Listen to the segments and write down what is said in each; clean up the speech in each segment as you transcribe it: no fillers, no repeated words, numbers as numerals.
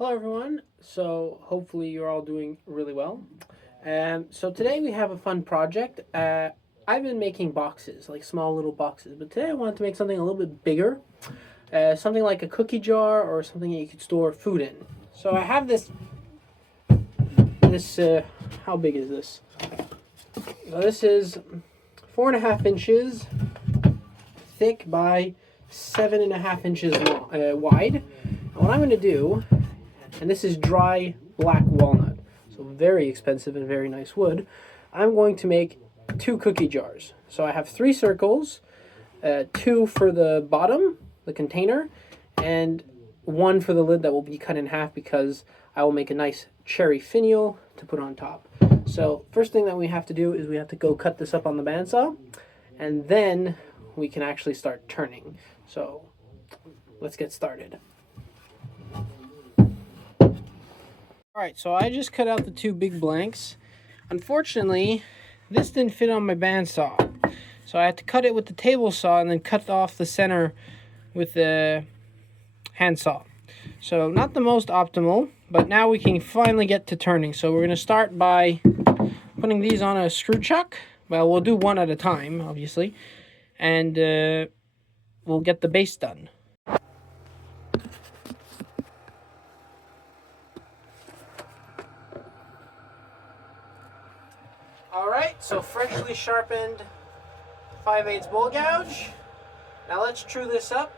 Hello everyone. So hopefully you're all doing really well. So today we have a fun project. I've been making boxes, like small little boxes, but today I wanted to make something a little bit bigger, something like a cookie jar or something that you could store food in. So I have this. How big is this? So this is 4.5 inches thick by 7.5 inches wide. And what I'm going to do, and this is dry black walnut, so very expensive and very nice wood. I'm going to make 2 cookie jars. So I have 3 circles, 2 for the bottom, the container, and 1 for the lid that will be cut in half because I will make a nice cherry finial to put on top. So first thing that we have to do is we have to go cut this up on the bandsaw, and then we can actually start turning. So let's get started. Alright, so I just cut out the 2 big blanks. Unfortunately, this didn't fit on my bandsaw. So I had to cut it with the table saw and then cut off the center with the handsaw. So not the most optimal, but now we can finally get to turning. So we're going to start by putting these on a screw chuck. Well, we'll do one at a time, obviously. And we'll get the base done. Alright, so freshly sharpened 5/8 bowl gouge. Now let's true this up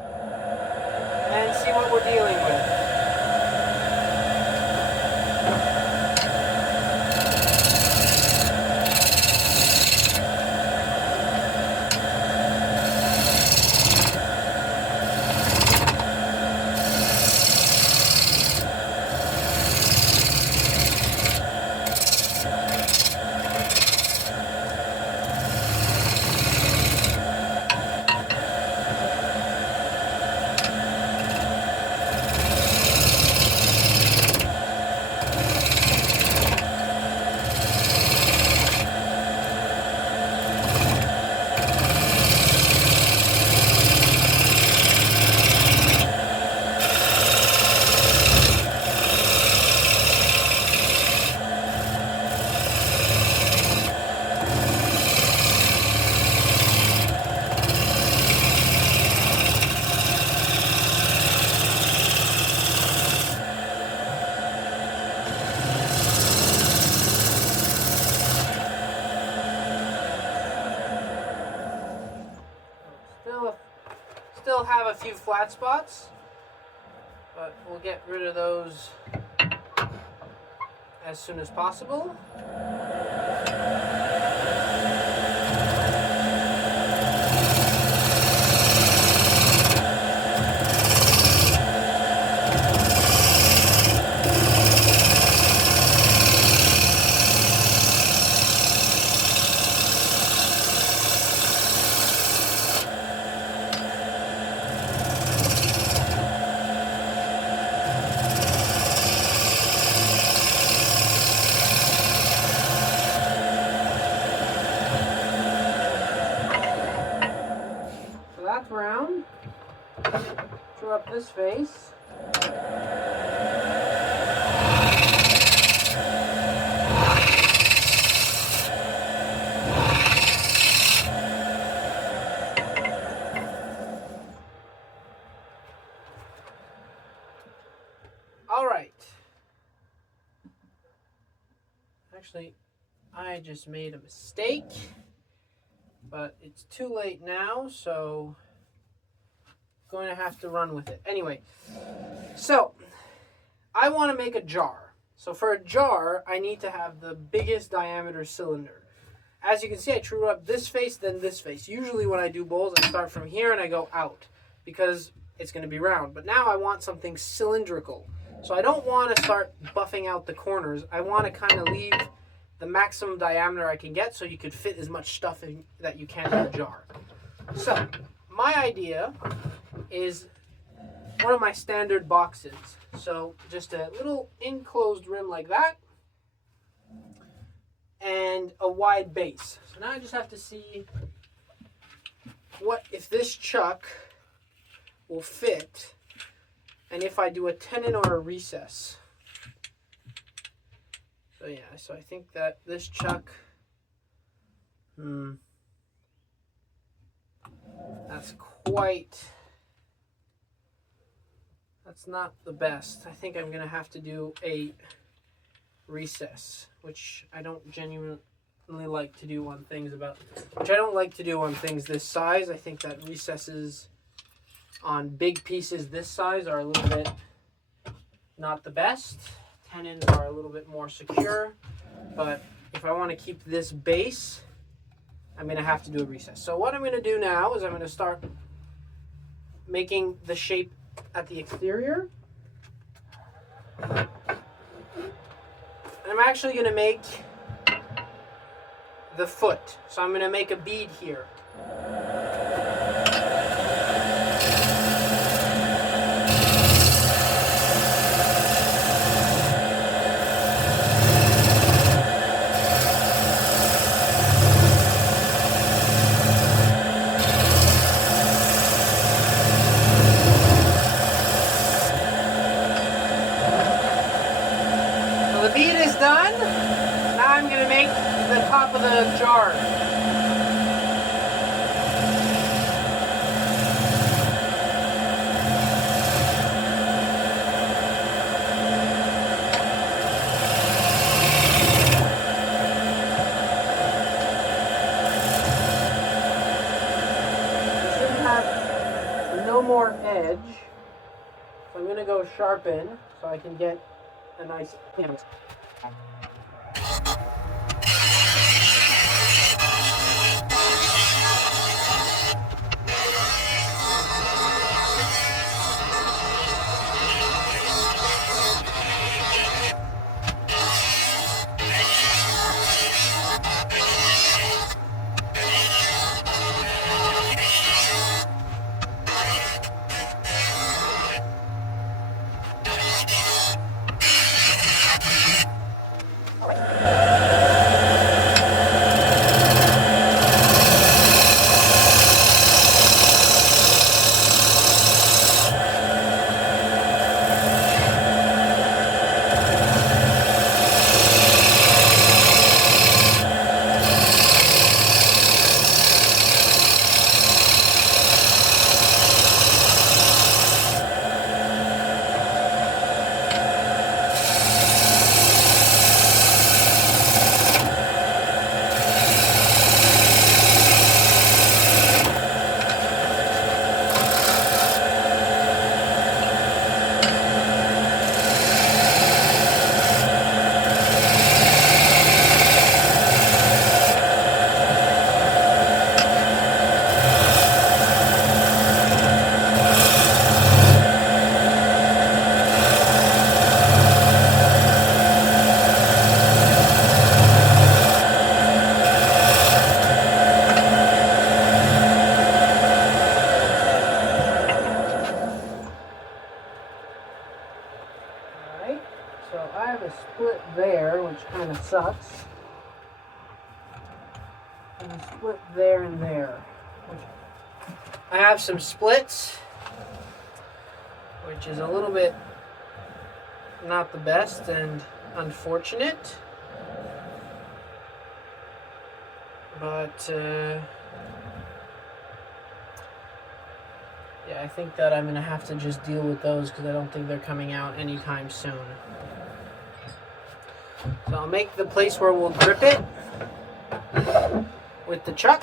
and see what we're dealing with. Still have a few flat spots, but we'll get rid of those as soon as possible. That's round. Screw up this face. All right. Actually, I just made a mistake, but it's too late now, so going to have to run with it. Anyway, so I want to make a jar. So for a jar, I need to have the biggest diameter cylinder. As you can see, I true up this face, then this face. Usually when I do bowls, I start from here and I go out because it's going to be round. But now I want something cylindrical. So I don't want to start buffing out the corners. I want to kind of leave the maximum diameter I can get so you could fit as much stuff in that you can in the jar. So my idea is one of my standard boxes. So just a little enclosed rim like that and a wide base. So now I just have to see what if this chuck will fit and if I do a tenon or a recess. So yeah, so I think that this chuck, that's not the best. I think I'm gonna have to do a recess, which I don't genuinely like to do on things this size. I think that recesses on big pieces this size are a little bit not the best. Tenons are a little bit more secure, but if I want to keep this base, I'm going to have to do a recess. So what I'm going to do now is I'm going to start making the shape at the exterior. And I'm actually going to make the foot. So I'm going to make a bead here. So the bead is done. Now I'm going to make the top of the jar. No more edge, so I'm going to go sharpen so I can get a nice canvas. So I have a split there, which kind of sucks. And a split there and there. I have some splits, which is a little bit not the best and unfortunate. But yeah, I think that I'm going to have to just deal with those because I don't think they're coming out anytime soon. So I'll make the place where we'll grip it with the chuck.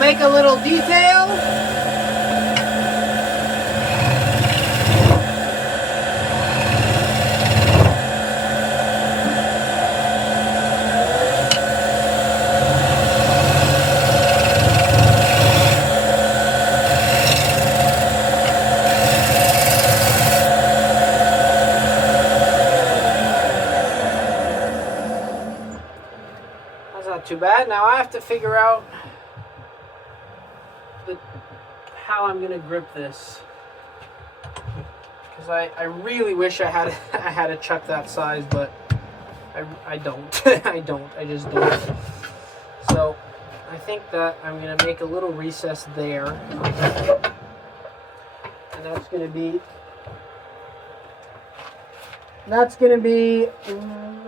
Make a little detail. bad. Now I have to figure out how I'm gonna grip this, because I really wish I had I had a chuck that size, but I don't. I just don't. So I think that I'm gonna make a little recess there, and that's gonna be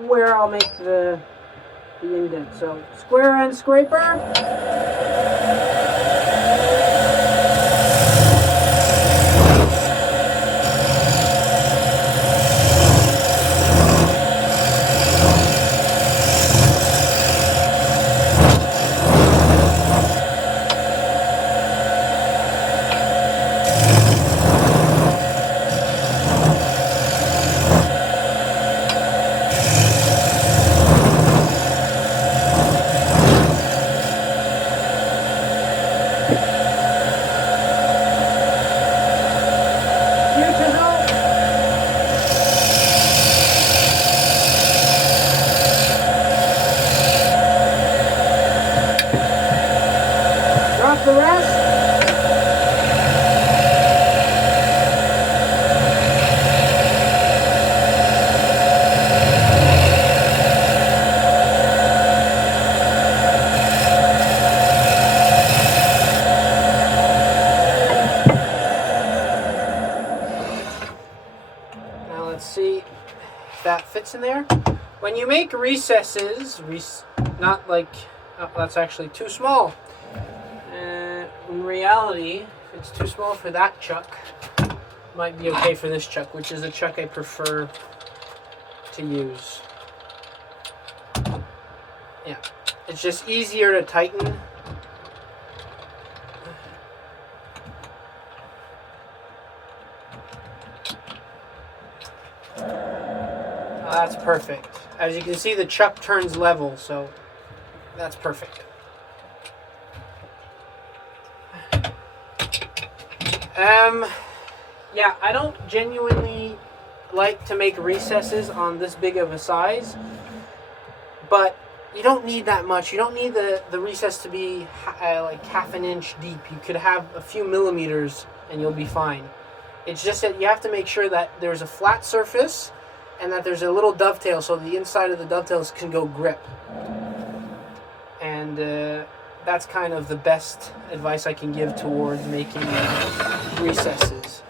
where I'll make the indent. So square end scraper. Drop the rest. Now let's see if that fits in there. When you make recesses, not like, oh, that's actually too small. In reality, if it's too small for that chuck, it might be okay for this chuck, which is the chuck I prefer to use. Yeah, it's just easier to tighten. That's perfect. As you can see, the chuck turns level, so that's perfect. Yeah, I don't genuinely like to make recesses on this big of a size, but you don't need that much. You don't need the recess to be like half an inch deep. You could have a few millimeters and you'll be fine. It's just that you have to make sure that there's a flat surface and that there's a little dovetail so the inside of the dovetails can go grip. And that's kind of the best advice I can give towards making recesses.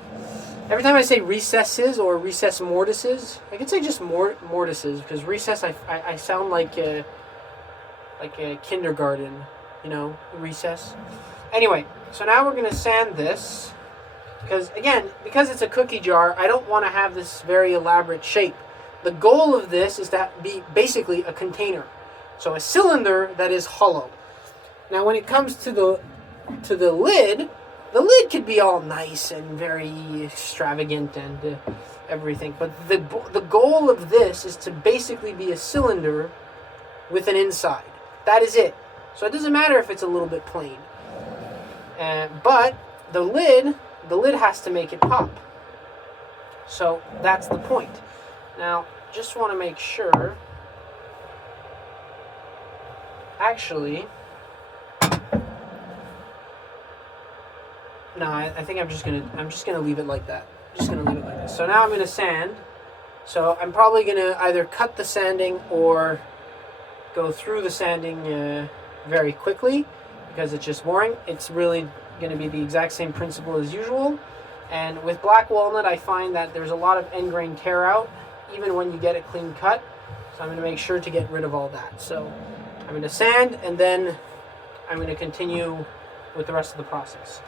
Every time I say recesses or recess mortises, I could say just mortises, because recess I sound like a kindergarten, you know, recess. Anyway, so now we're gonna sand this, because it's a cookie jar, I don't want to have this very elaborate shape. The goal of this is to be basically a container, so a cylinder that is hollow. Now, when it comes to the lid could be all nice and very extravagant and everything, but the goal of this is to basically be a cylinder with an inside. That is it. So it doesn't matter if it's a little bit plain, but the lid has to make it pop. So that's the point. Now, just want to make sure. Actually, no, I think I'm just gonna leave it like that. Just gonna leave it like that. So now I'm gonna sand. So I'm probably gonna either cut the sanding or go through the sanding very quickly, because it's just boring. It's really gonna be the exact same principle as usual. And with black walnut, I find that there's a lot of end grain tear out, even when you get it clean cut. So I'm gonna make sure to get rid of all that. So I'm gonna sand, and then I'm gonna continue with the rest of the process.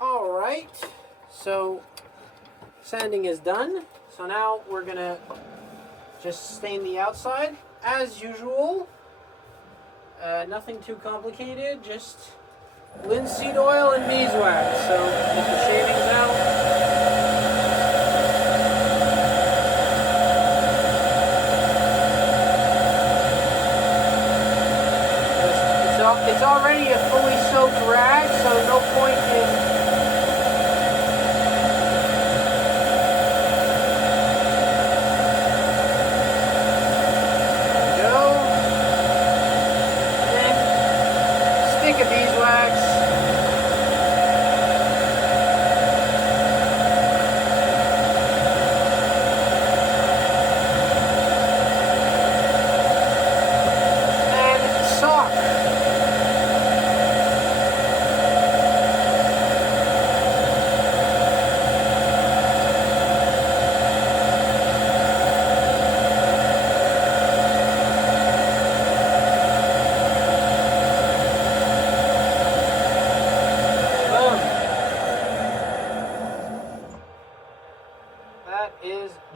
Alright, so sanding is done. So now we're gonna just stain the outside as usual. Nothing too complicated, just linseed oil and beeswax. So get the shavings out. It's already a fully soaked rag, so no point in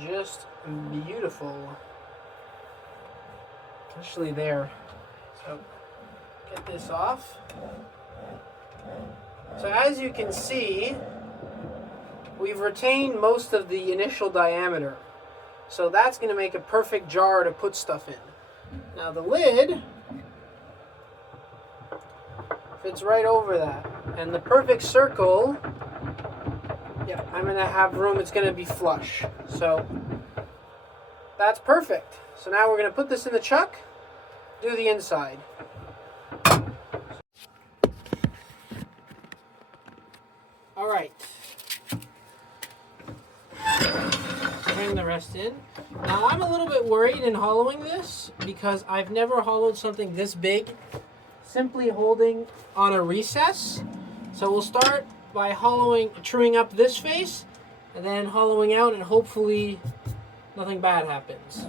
just beautiful, especially there. So get this off. So as you can see, we've retained most of the initial diameter. So that's going to make a perfect jar to put stuff in. Now the lid fits right over that. And the perfect circle, yeah, I'm going to have room, it's going to be flush. So that's perfect. So now we're going to put this in the chuck, do the inside. All right. Turn the the rest in. Now I'm a little bit worried in hollowing this because I've never hollowed something this big simply holding on a recess. So we'll start by truing up this face and then hollowing out, and hopefully nothing bad happens.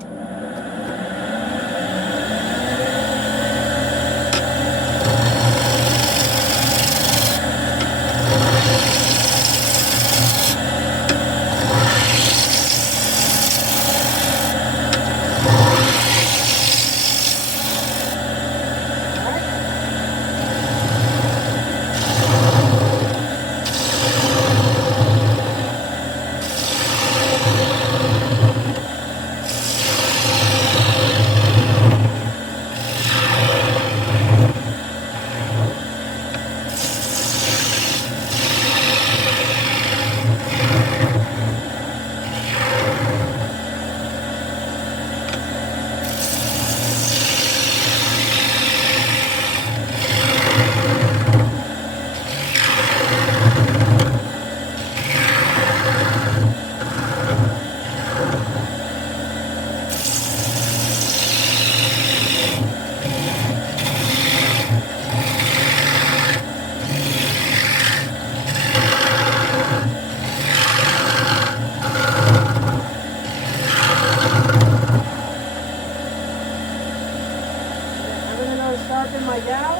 Sharpen my gouge.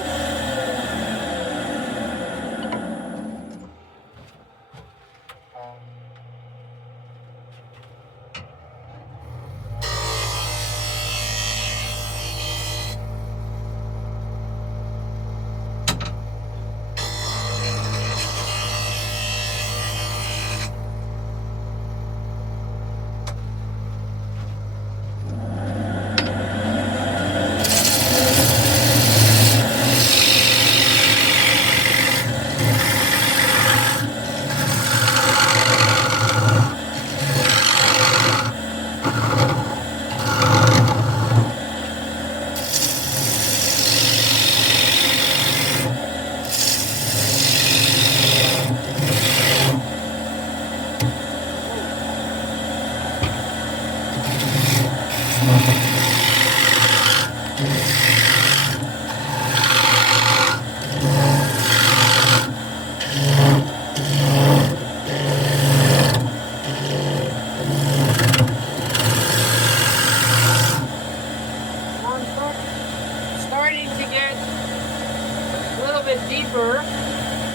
Deeper,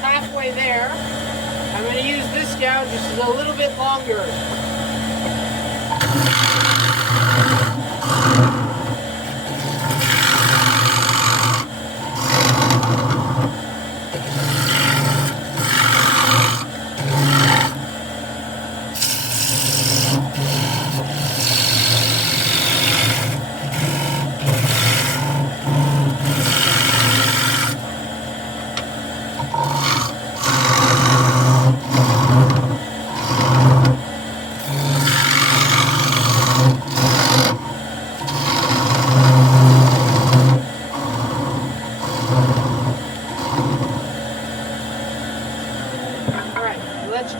halfway there. I'm going to use this gouge, which is a little bit longer.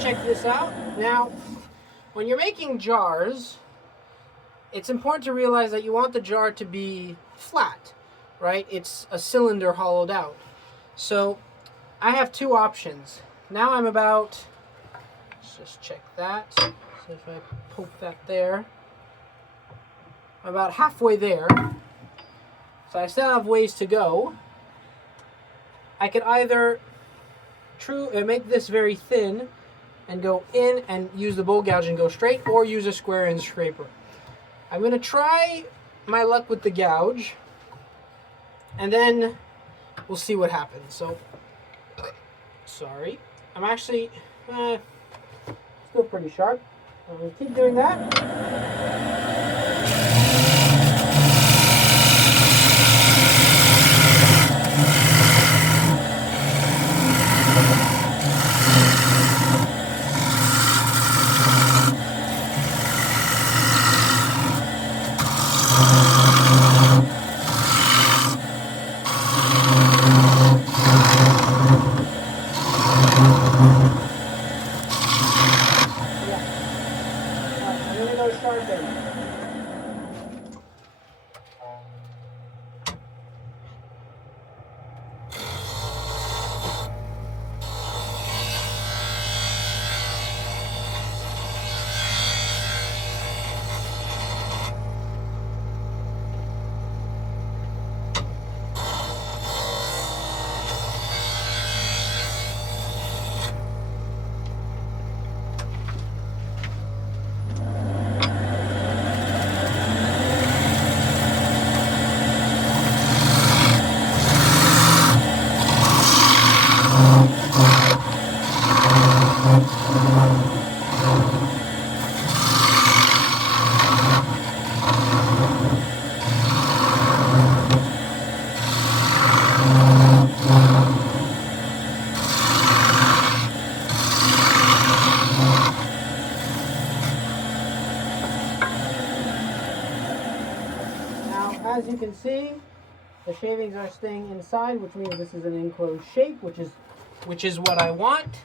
Check this out. Now, when you're making jars, it's important to realize that you want the jar to be flat, right? It's a cylinder hollowed out. So I have two options. Now I'm about, let's just check that. So if I poke that there, I'm about halfway there. So I still have ways to go. I could either make this very thin and go in and use the bowl gouge and go straight, or use a square end scraper. I'm going to try my luck with the gouge, and then we'll see what happens. So, sorry. I'm actually still pretty sharp. I'm going to keep doing that. as you can see, the shavings are staying inside, which means this is an enclosed shape, which is what I want.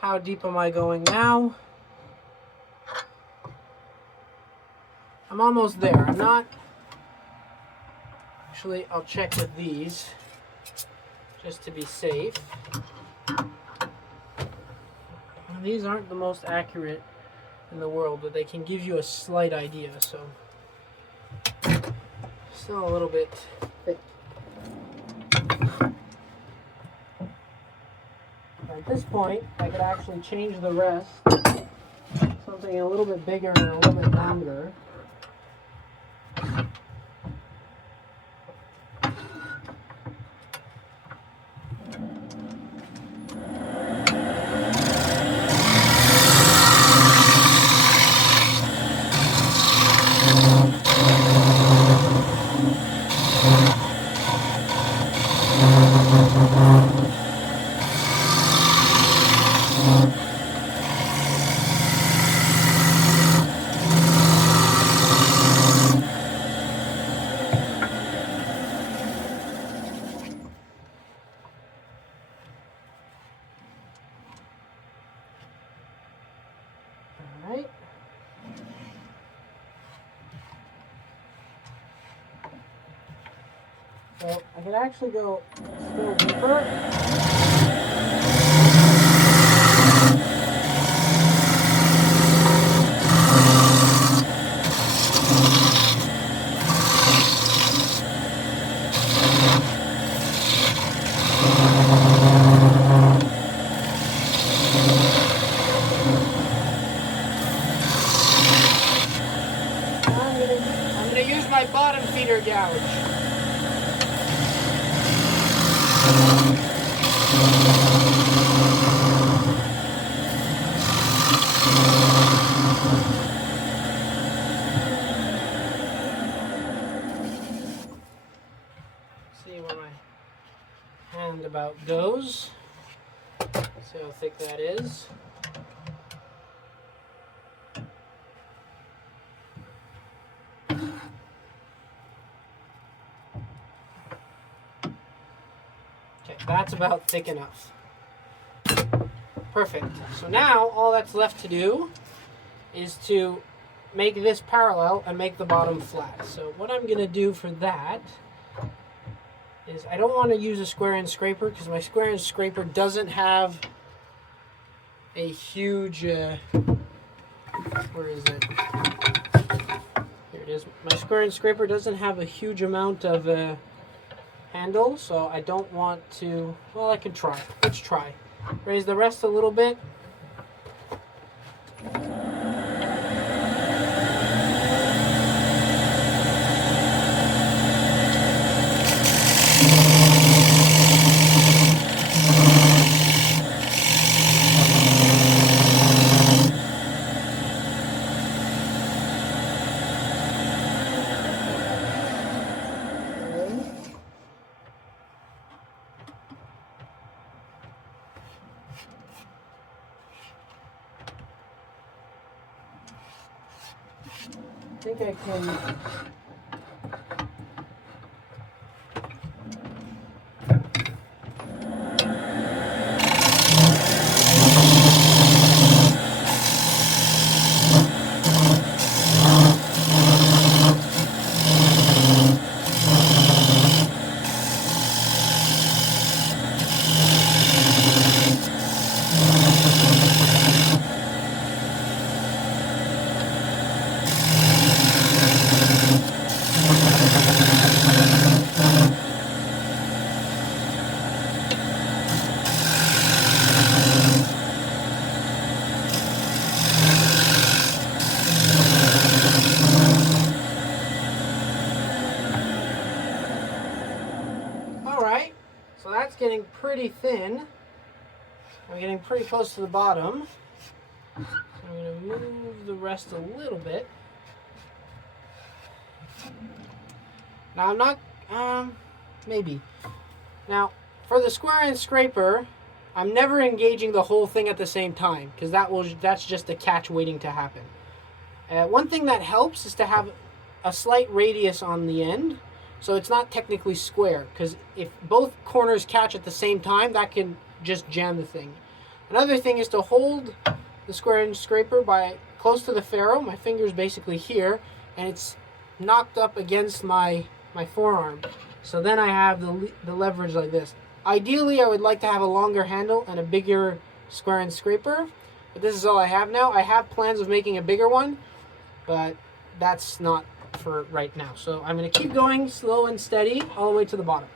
How deep am I going now? I'm almost there. I'm not. Actually, I'll check with these just to be safe. These aren't the most accurate in the world, but they can give you a slight idea, so still a little bit thick. At this point, I could actually change the rest, something a little bit bigger and a little bit longer. Alright. So I could actually go still deeper. I'm going to use my bottom feeder gouge. See where my hand about goes. See how thick that is. Okay, that's about thick enough. Perfect. So now all that's left to do is to make this parallel and make the bottom flat. So what I'm going to do for that is I don't want to use a square end scraper because my square end scraper doesn't have a huge where is it? Here it is. My square end scraper doesn't have a huge amount of handle, so I don't want to. Well, I can try. Let's try. Raise the rest a little bit. I think I can. Alright, so that's getting pretty thin. I'm getting pretty close to the bottom. So I'm going to move the rest a little bit. Now I'm not, maybe. Now, for the square end scraper, I'm never engaging the whole thing at the same time, because that's just a catch waiting to happen. One thing that helps is to have a slight radius on the end, so it's not technically square, because if both corners catch at the same time, that can just jam the thing. Another thing is to hold the square inch scraper by close to the ferrule. My finger's basically here, and it's knocked up against my forearm. So then I have the leverage like this. Ideally, I would like to have a longer handle and a bigger square inch scraper, but this is all I have now. I have plans of making a bigger one, but that's not for right now. So I'm going to keep going slow and steady all the way to the bottom.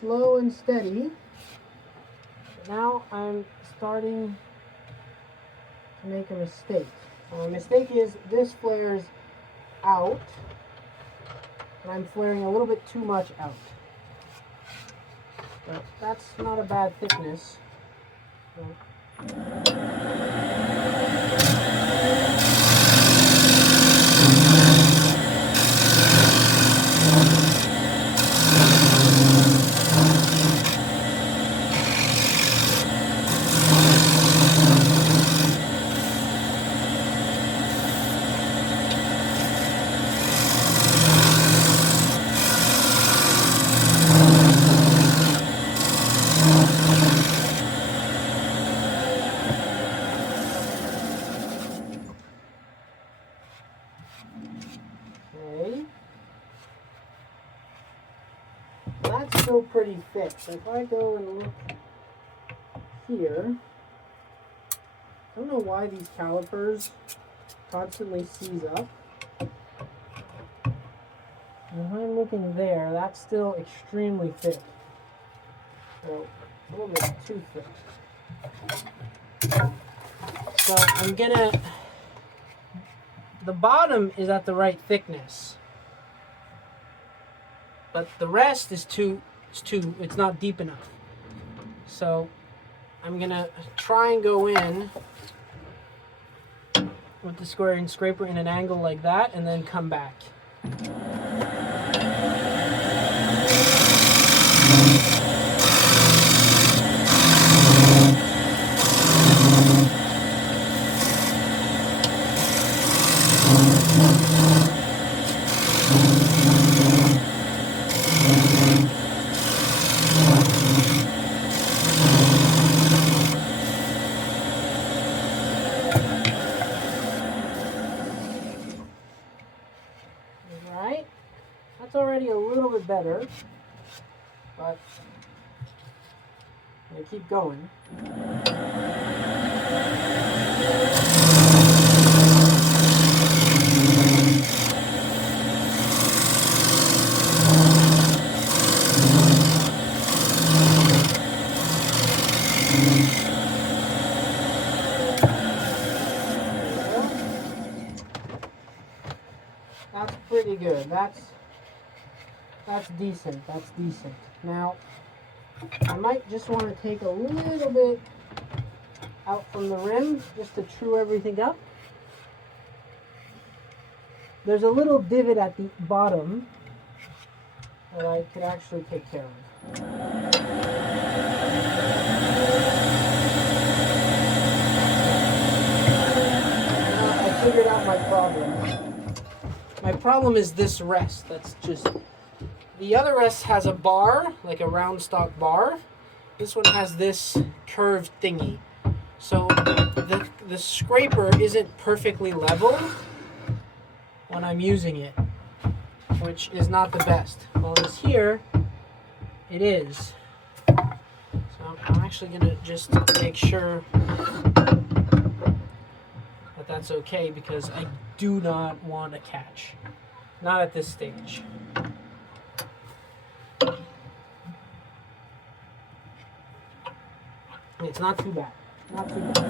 Slow and steady. Now I'm starting to make a mistake. So my mistake is this flares out, and I'm flaring a little bit too much out. But that's not a bad thickness. Okay. That's still pretty thick. So if I go and look here, I don't know why these calipers constantly seize up. And if I'm looking there, that's still extremely thick. So a little bit too thick. So I'm gonna, the bottom is at the right thickness, but the rest is it's not deep enough. So I'm gonna try and go in with the square inch scraper in an angle like that, and then come back. Alright, that's already a little bit better, but I'm going to keep going. That's pretty good. That's decent. That's decent. Now, I might just want to take a little bit out from the rim just to true everything up. There's a little divot at the bottom that I could actually take care of. I figured out my problem. My problem is this rest. That's just, the other rest has a bar, like a round stock bar. This one has this curved thingy. So the scraper isn't perfectly level when I'm using it, which is not the best. While it's here, it is. So I'm actually gonna just make sure that that's okay, because I do not want a catch. Not at this stage. It's not too bad. Not too bad.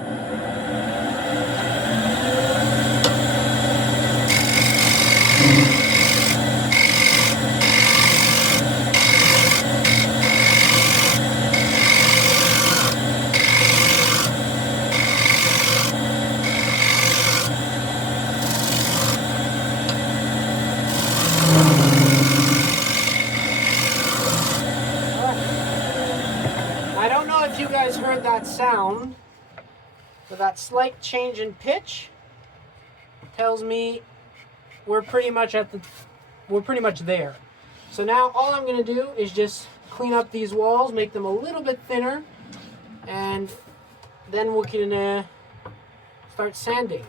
heard that sound, with that slight change in pitch, tells me we're pretty much there. So now all I'm going to do is just clean up these walls, make them a little bit thinner, and then we can start sanding.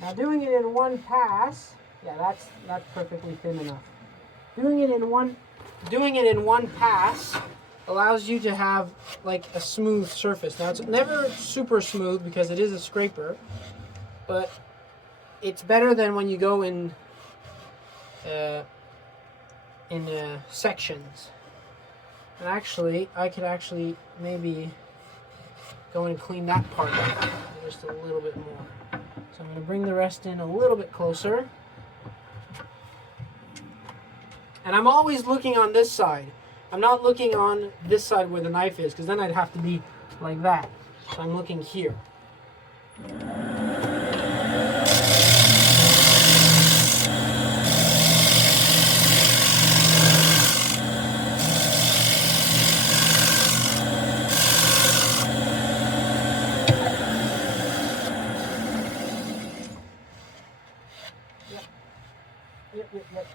Now doing it in one pass, yeah, that's perfectly thin enough. Doing it in one pass allows you to have like a smooth surface. Now it's never super smooth because it is a scraper, but it's better than when you go in sections. And actually, I could actually maybe go and clean that part up just a little bit more. So I'm going to bring the rest in a little bit closer. And I'm always looking on this side. I'm not looking on this side where the knife is, because then I'd have to be like that. So I'm looking here. Yep.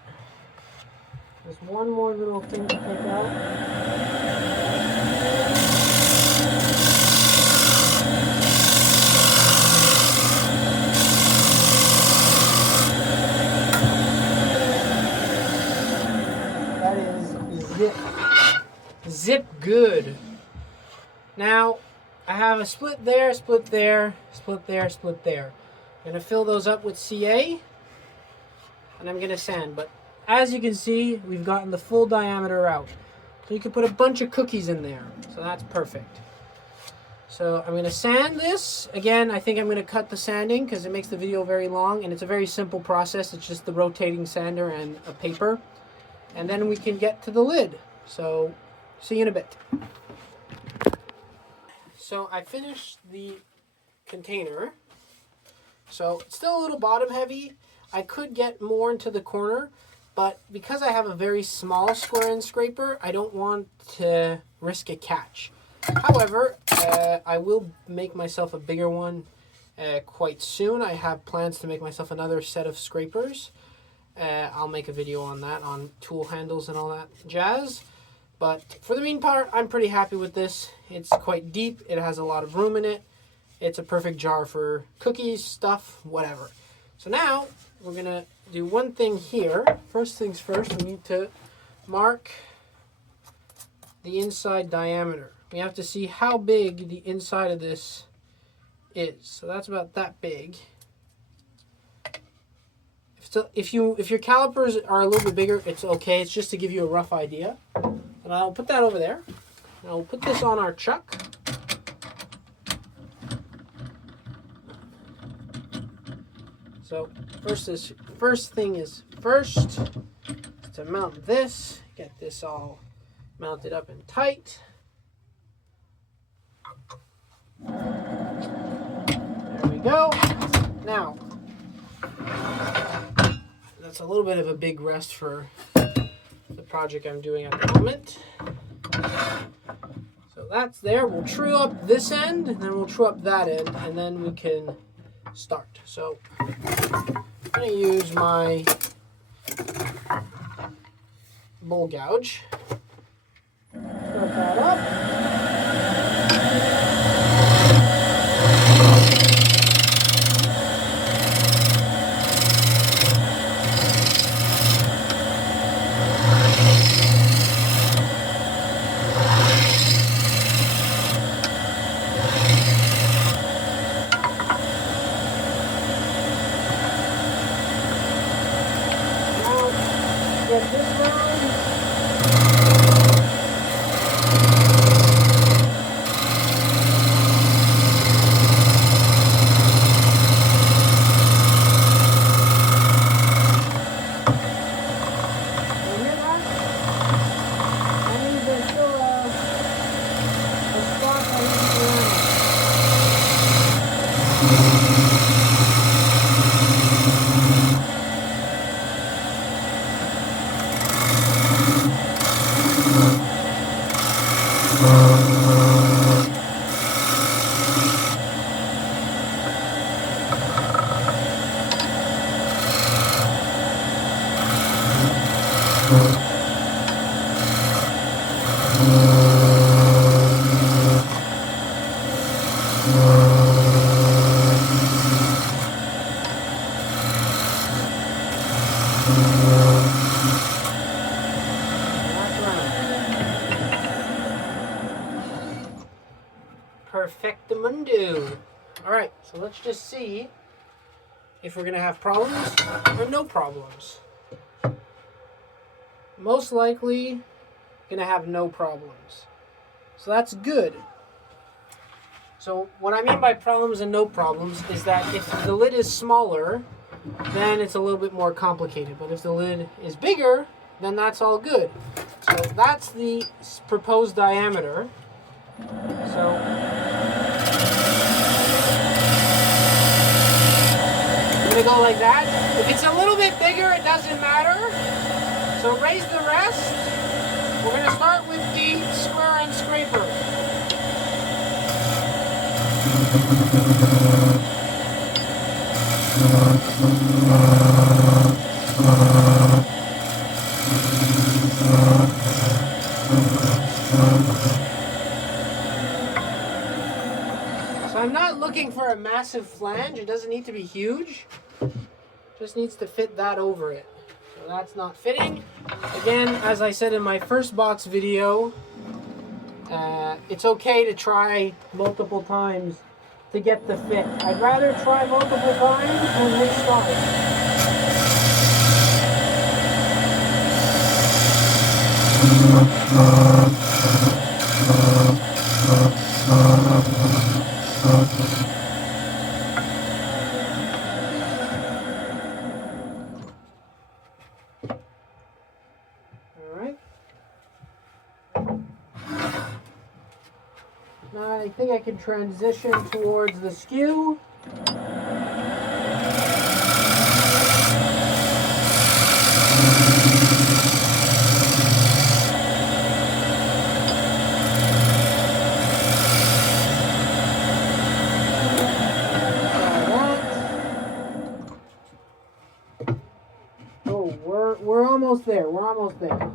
There's one more little thing to take out. That is zip good. Now I have a split there, split there, split there, split there. I'm going to fill those up with CA. And I'm going to sand, but as you can see, we've gotten the full diameter out. So you can put a bunch of cookies in there. So that's perfect. So I'm going to sand this. Again, I think I'm going to cut the sanding because it makes the video very long, and it's a very simple process. It's just the rotating sander and a paper. And then we can get to the lid. So see you in a bit. So I finished the container. So it's still a little bottom heavy. I could get more into the corner, but because I have a very small square end scraper, I don't want to risk a catch. However, I will make myself a bigger one quite soon. I have plans to make myself another set of scrapers. I'll make a video on that, on tool handles and all that jazz. But for the mean part, I'm pretty happy with this. It's quite deep. It has a lot of room in it. It's a perfect jar for cookies, stuff, whatever. So now we're going to do one thing here. First things first, we need to mark the inside diameter. We have to see how big the inside of this is. So that's about that big. If your calipers are a little bit bigger, it's okay. It's just to give you a rough idea. And I'll put that over there. And I'll put this on our chuck. So first thing is to mount this, get this all mounted up and tight. There we go. Now, that's a little bit of a big rest for the project I'm doing at the moment. So that's there. We'll true up this end, and then we'll true up that end, and then we can start. So I'm going to use my bowl gouge. Start that up. Get this round. Perfectamundo. Alright, so let's just see if we're going to have problems or no problems. Most likely going to have no problems. So that's good. So what I mean by problems and no problems is that if the lid is smaller, then it's a little bit more complicated. But if the lid is bigger, then that's all good. So that's the proposed diameter. So I'm going to go like that. If it's a little bit bigger, it doesn't matter. So raise the rest. We're going to start with the square and scraper. So I'm not looking for a massive flange. It doesn't need to be huge. Just needs to fit that over it. So that's not fitting. Again, as I said in my first box video, it's okay to try multiple times to get the fit. I'd rather try multiple times than restart. Now I think I can transition towards the skew. Oh, we're almost there. We're almost there.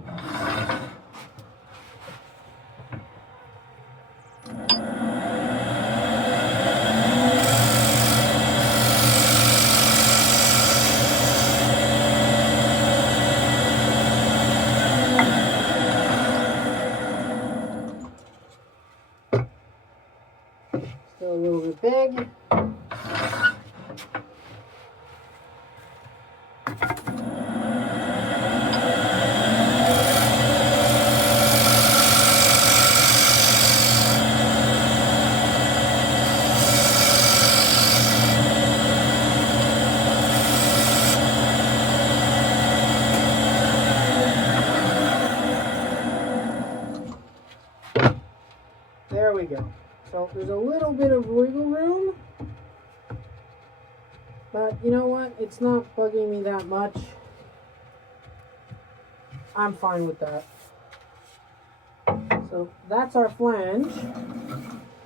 Still a little bit big. There we go. So there's a little bit of wiggle room, but you know what? It's not bugging me that much. I'm fine with that. So that's our flange.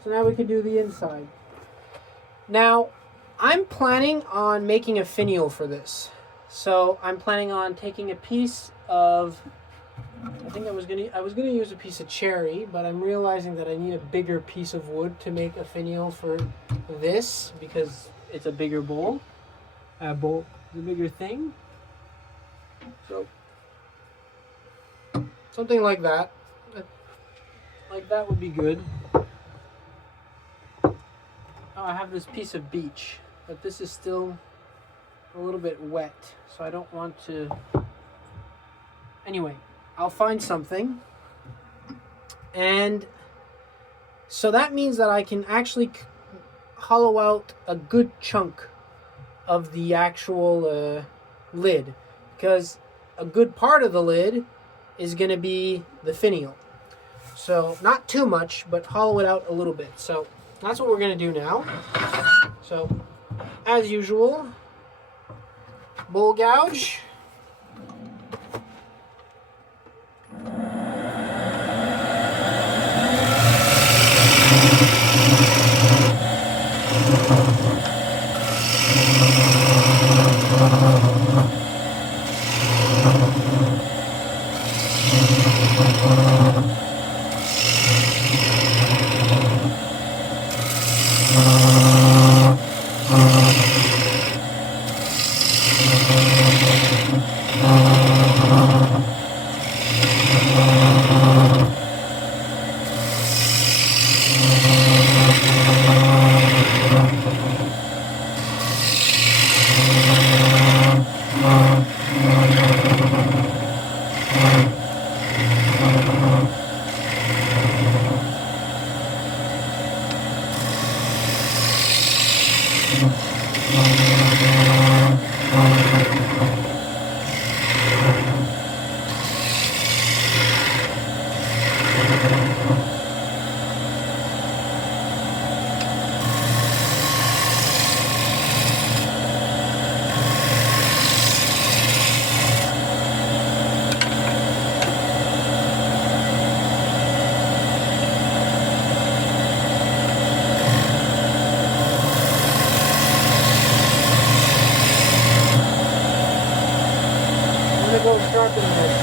So now we can do the inside. Now, I'm planning on making a finial for this. So I'm planning on taking a piece of, I think I was gonna use a piece of cherry, but I'm realizing that I need a bigger piece of wood to make a finial for this because it's a bigger bowl. A bigger thing. So something like that. Like that would be good. Oh, I have this piece of beech, but this is still a little bit wet, so I don't want to. Anyway, I'll find something. And so that means that I can actually hollow out a good chunk of the actual lid, because a good part of the lid is going to be the finial. So not too much, but hollow it out a little bit. So that's what we're going to do now. So, as usual, bull gouge. Go sharpen this.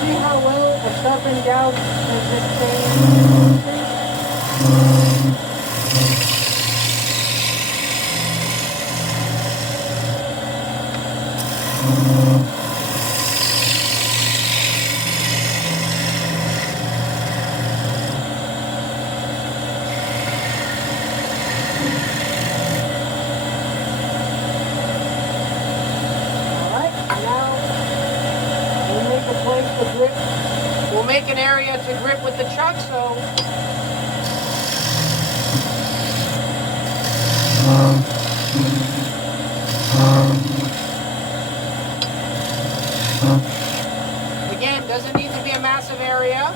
See how well a sharpened gouge is this thing? We'll make an area to grip with the chuck, so again, doesn't need to be a massive area.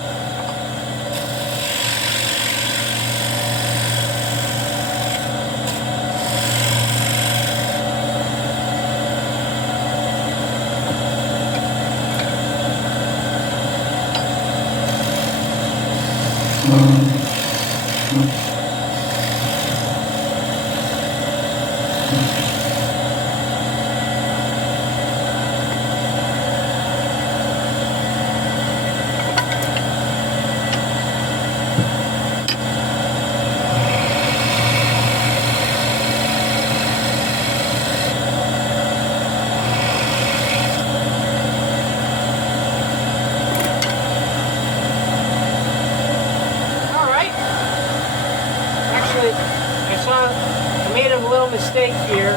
Mistake here,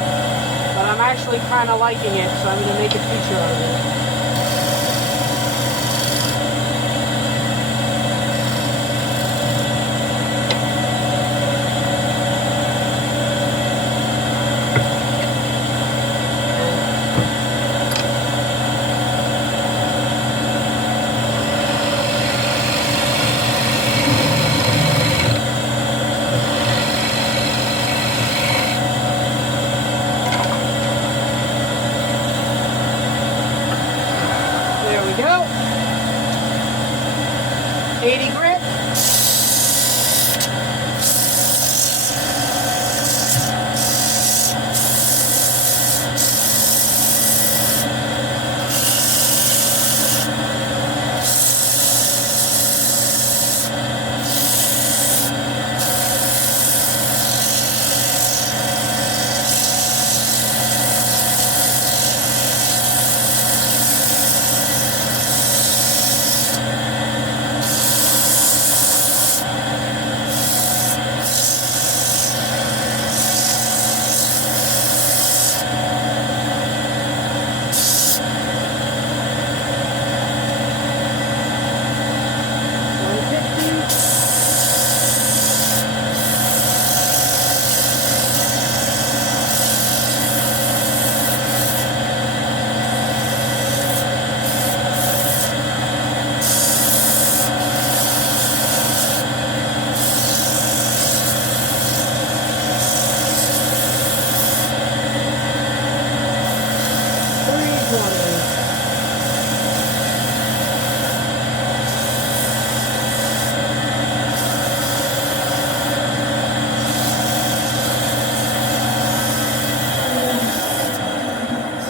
but I'm actually kind of liking it, so I'm going to make a feature out of it.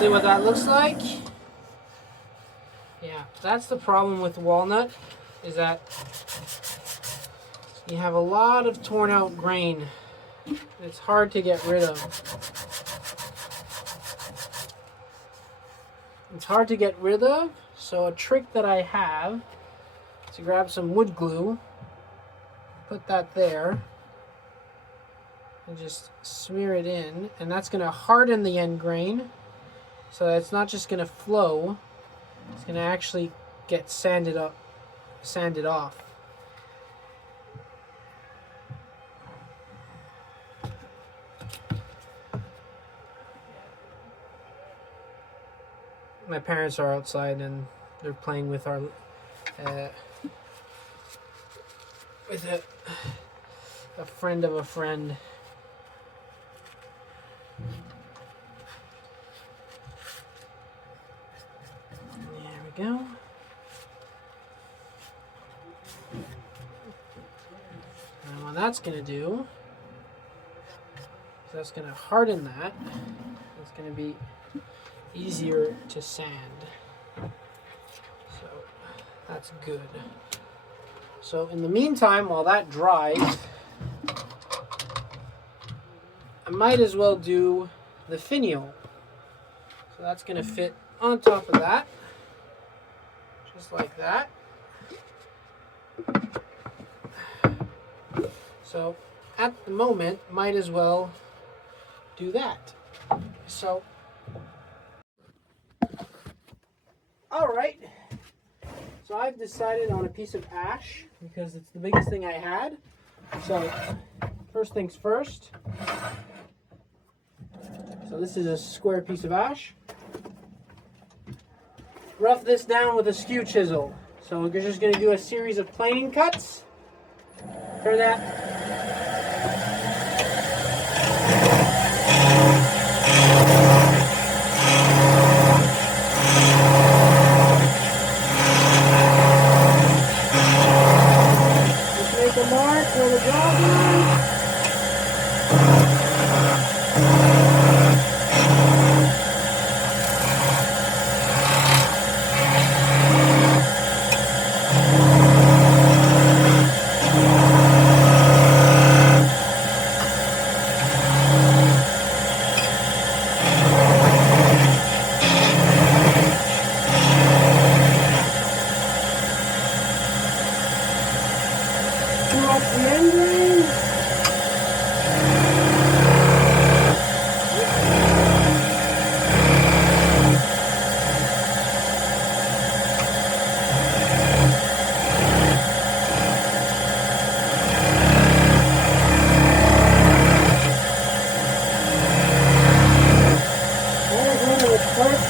See what that looks like? Yeah, that's the problem with walnut, is that you have a lot of torn out grain. It's hard to get rid of. It's hard to get rid of, so a trick that I have is to grab some wood glue, put that there, and just smear it in, and that's going to harden the end grain, so that it's not just going to flow, it's going to actually get sanded off. My parents are outside and they're playing with our with a friend of a friend. There we go. And what that's going to do is that's going to harden that. It's going to be easier to sand. So that's good. So in the meantime, while that dries, I might as well do the finial. So that's going to fit on top of that, just like that. So at the moment, might as well do that. So all right, so I've decided on a piece of ash because it's the biggest thing I had. So first things first, so this is a square piece of ash. Rough this down with a skew chisel. So we're just going to do a series of planing cuts for that. Mark where the jaws are.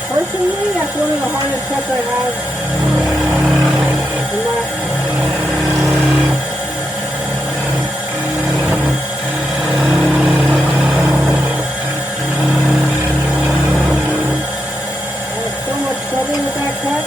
Personally, that's one of the hardest cuts I have. I have so much trouble with that cut.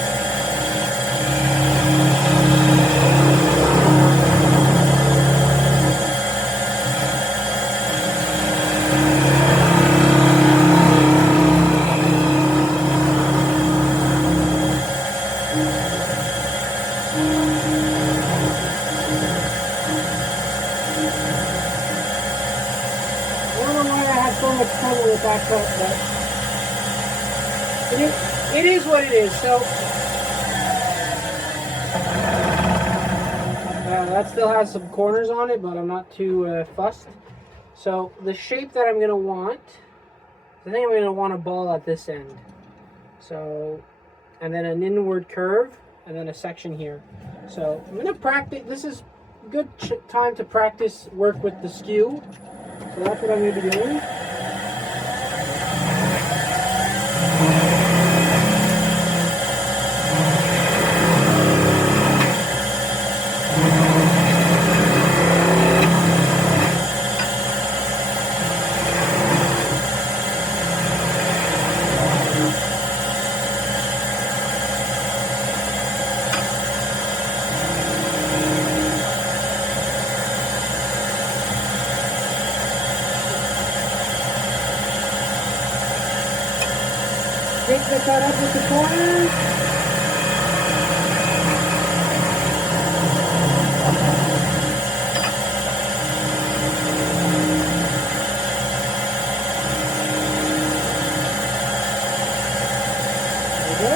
With that cut, but it is what it is. So that still has some corners on it, but I'm not too fussed. So the shape that I'm going to want, I think I'm going to want a ball at this end. So, and then an inward curve, and then a section here. So I'm going to practice. This is a good time to practice work with the skew. So that's what I'm going to be doing. Take the cut up with the corners. There we go.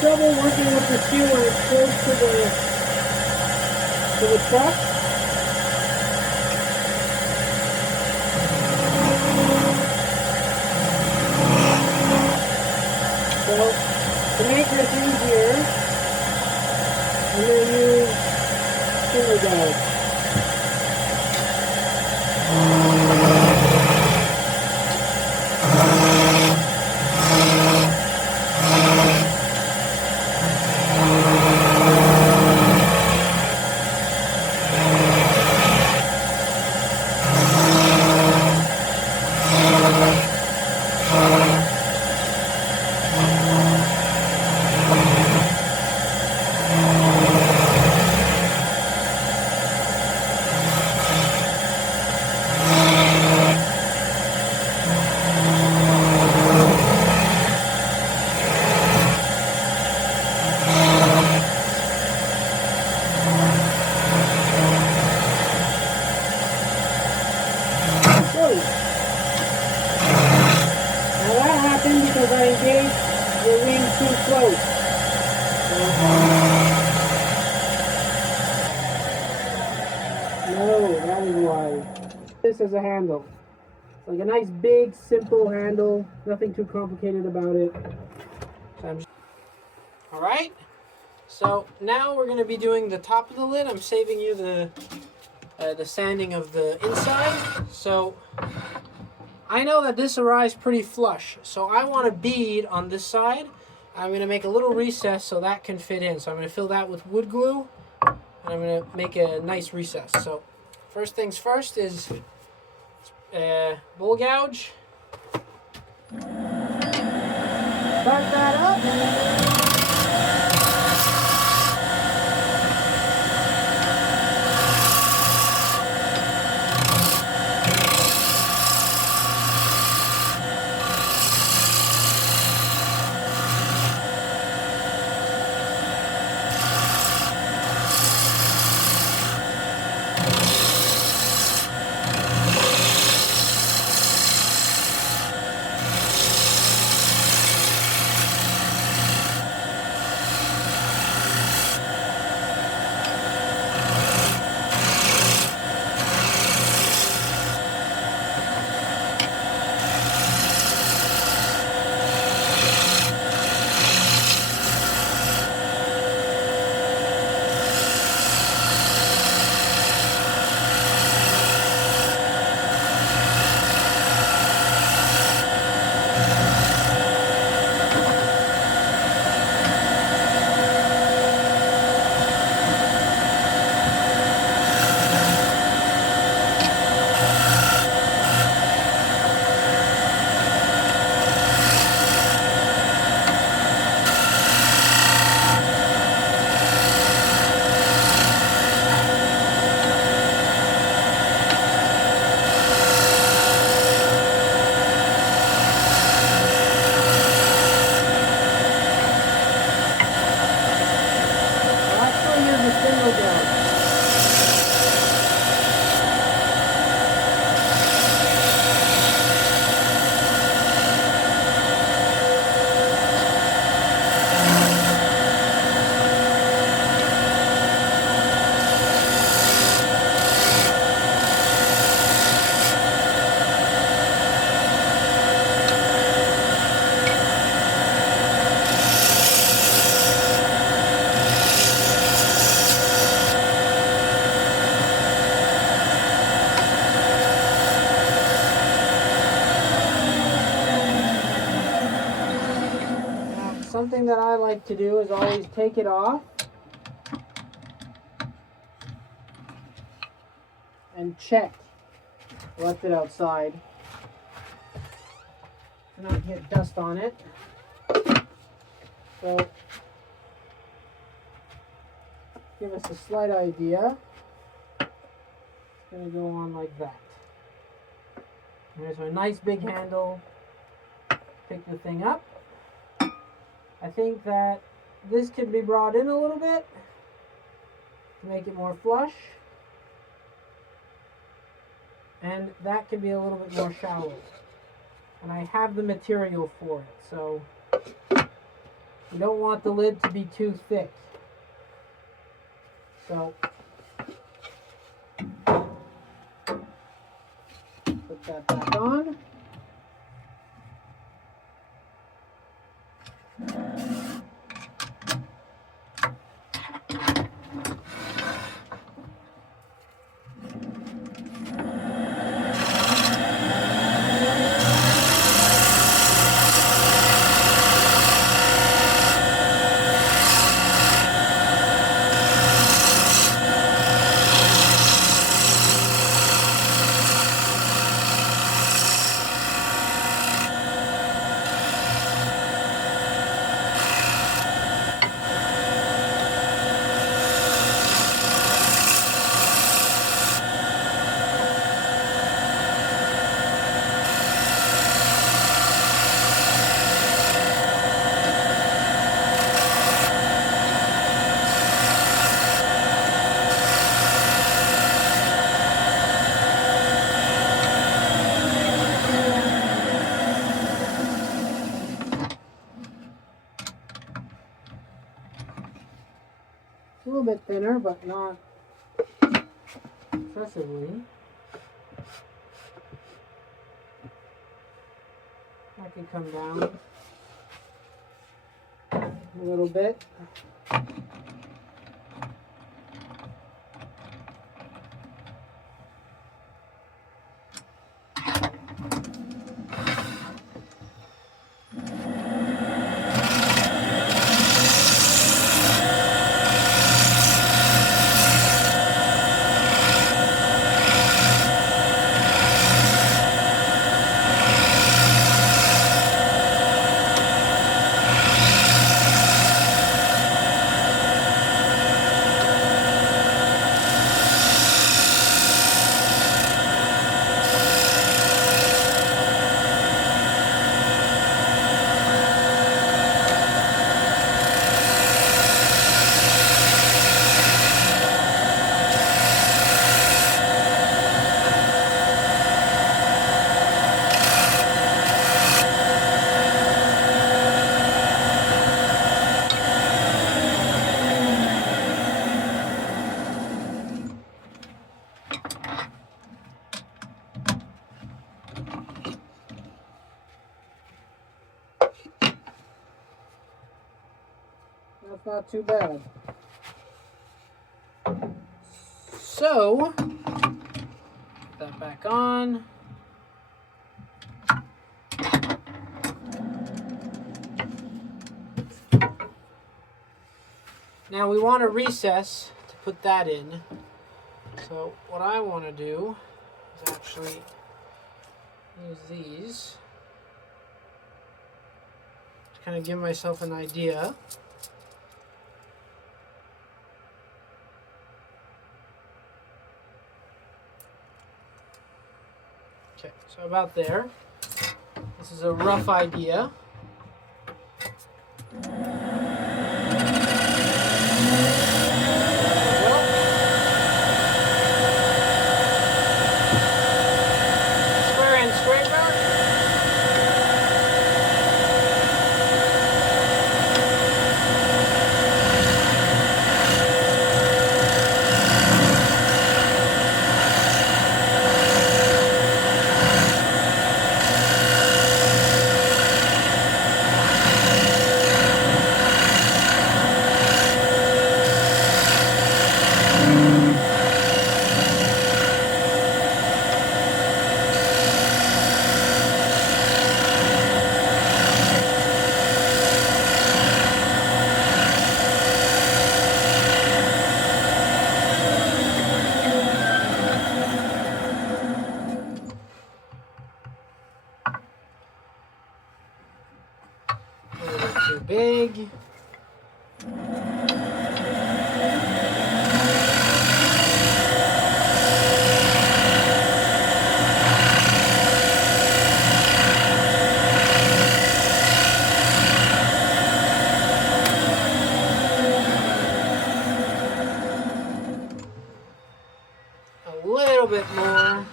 Trouble working with the steel when it's close to the truck. So to make this easier, I'm going to use finger guides. Because I engaged the wing too close. No, that is why. This is a handle. Like a nice big, simple handle. Nothing too complicated about it. Alright, so now we're going to be doing the top of the lid. I'm saving you the sanding of the inside. So I know that this arrives pretty flush, so I want a bead on this side. I'm going to make a little recess so that can fit in. So I'm going to fill that with wood glue, and I'm going to make a nice recess. So first things first is bull gouge. Start that up. thing that I like to do is always take it off and check. Left it outside to not get dust on it. So give us a slight idea. It's going to go on like that. There's a nice big handle. Pick the thing up. I think that this can be brought in a little bit to make it more flush. And that can be a little bit more shallow. And I have the material for it, so you don't want the lid to be too thick. So put that back on. A little bit thinner, but not excessively. I can come down a little bit. That's not too bad. So, put that back on. Now we want a recess to put that in. So what I want to do is actually use these to kind of give myself an idea. Okay, so about there. This is a rough idea. little bit more.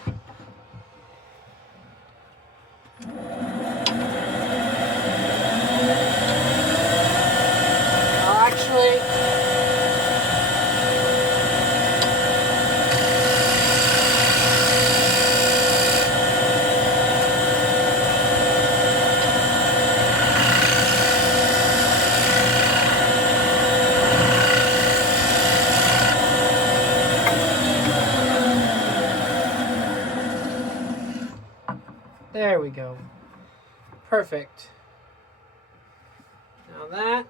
Actually, there we go. Perfect. Now that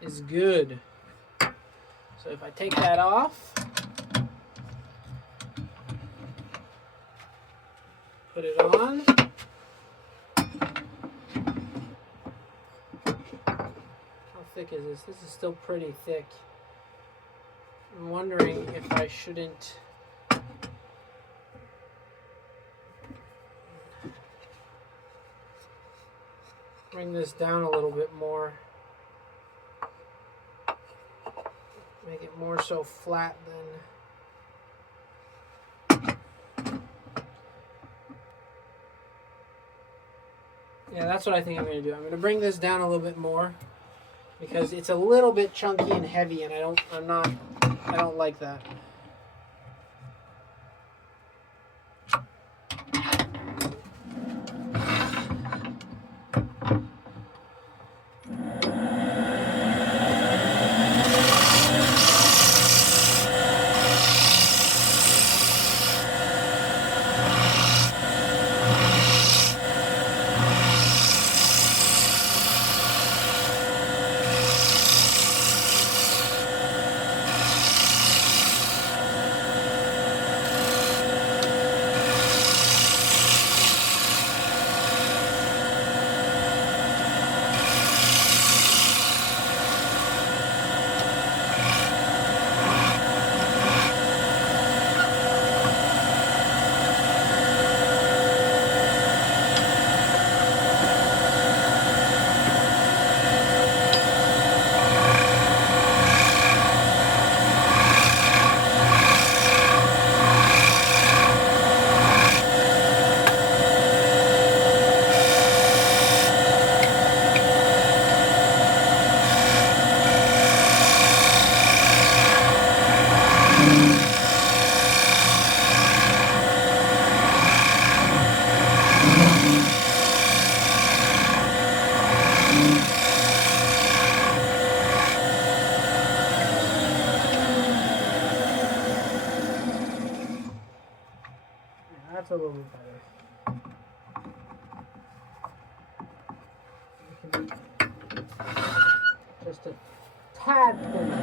is good. So if I take that off, put it on. How thick is this? This is still pretty thick. I'm wondering if I shouldn't bring this down a little bit more. Make it more so flat than... Yeah, that's what I think I'm going to do. I'm going to bring this down a little bit more because it's a little bit chunky and heavy, and I don't like that. That's a little bit better. Just a tad thinner.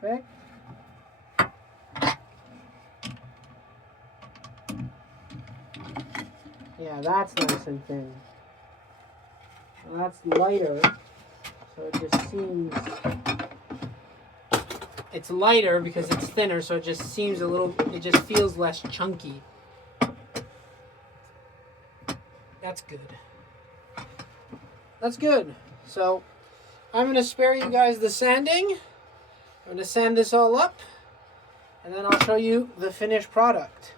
Perfect. Yeah, that's nice and thin. Well, that's lighter, so it just seems... It's lighter because it's thinner, so it just seems a little... It just feels less chunky. That's good. That's good. So, I'm going to spare you guys the sanding. I'm going to sand this all up, and then I'll show you the finished product.